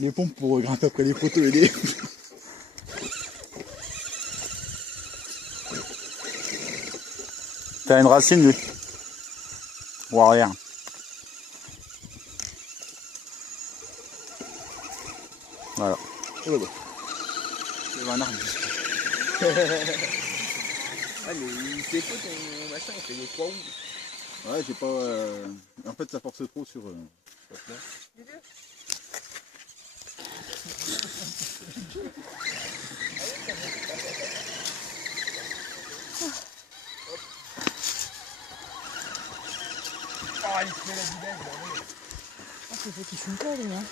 Les pompes pour grimper après les photos et les... T'as une racine lui. Ou arrière. Voilà. Oh là là. C'est un arbre. Ah mais il fait quoi ton machin, il fait des 3 roues. Ouais, j'ai pas... En fait, ça force trop sur... Ah il fait la vidange, bordel. Ah c'est fait qu'il fume pas lui hein.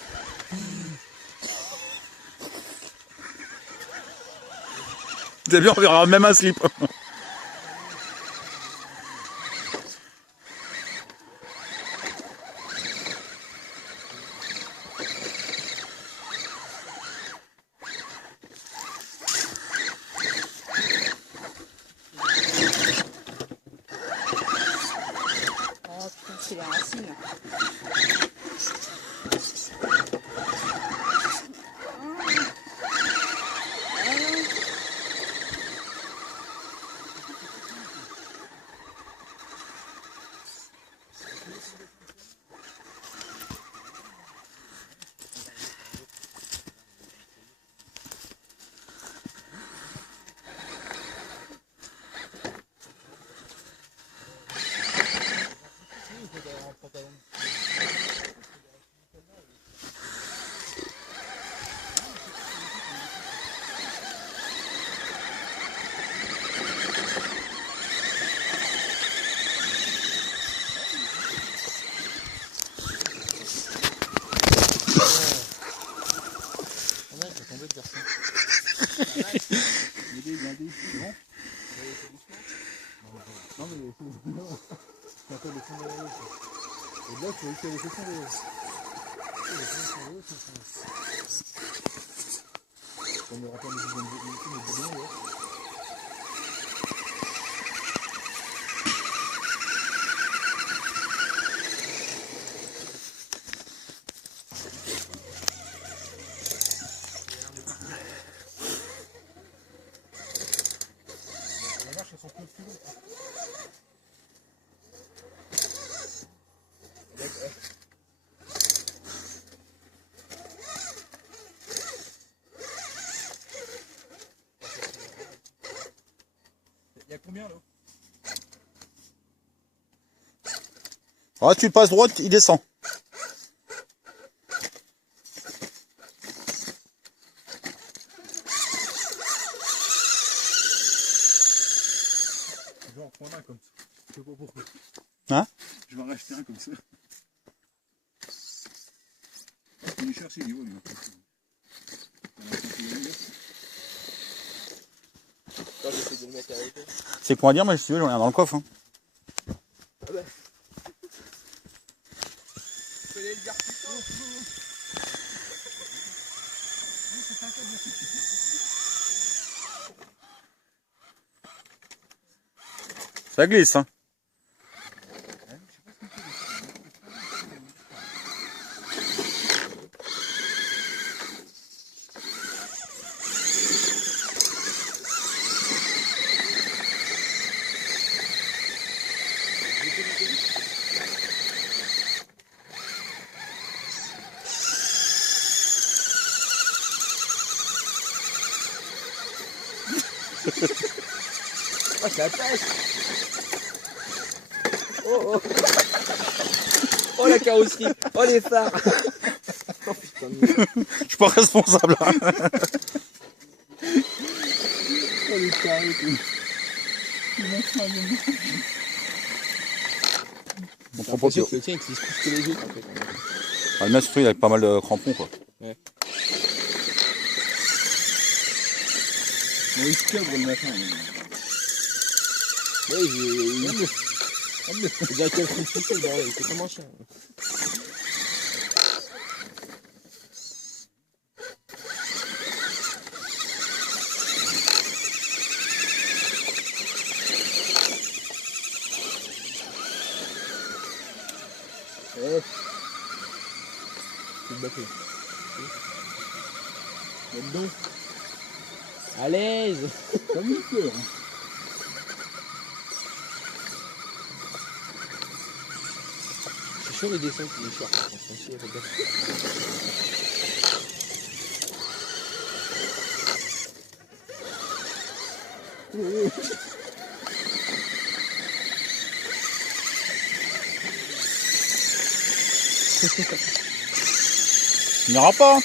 C'est bien, on verra même un slip. Oh putain c'est les racines. Non mais c'est un peu le fond de la route. Et là, tu vois qu'il y a les chaussons de l'eau. On me rappelle les bidons, ouais. Les marches, elles sont plus longues. Il y a combien là? Ah, tu passes droite, il descend. Je vais en prendre un comme ça. Je sais pas pourquoi. Hein? Je vais en racheter un comme ça. Il est cher, c'est idiot, lui. Quand j'essaie de le mettre avec eux. C'est quoi à dire, moi, si tu veux, j'en ai un dans le coffre. Hein. Ah bah. Fallait le dire plus tôt. Ça glisse, hein. Oh ça passe. Oh oh. Oh la carrosserie. Oh les phares. Oh putain de merde. Je suis pas responsable. Hein. Oh les carrés, tout. On prend pas Le tien il se pousse que les autres en fait. Ah, le mien, surtout, il a pas mal de crampons, quoi. Ouais. Bon, il se cabre le matin. Ouais j'ai déjà quel truc poussé le bordel, c'est comment chien. C'est le bateau. Là-dedans, À l'aise. comme il pleut. Hein. Je suis sûr les dessins qui les shorts. Franchement, regarde. Il n'ira pas.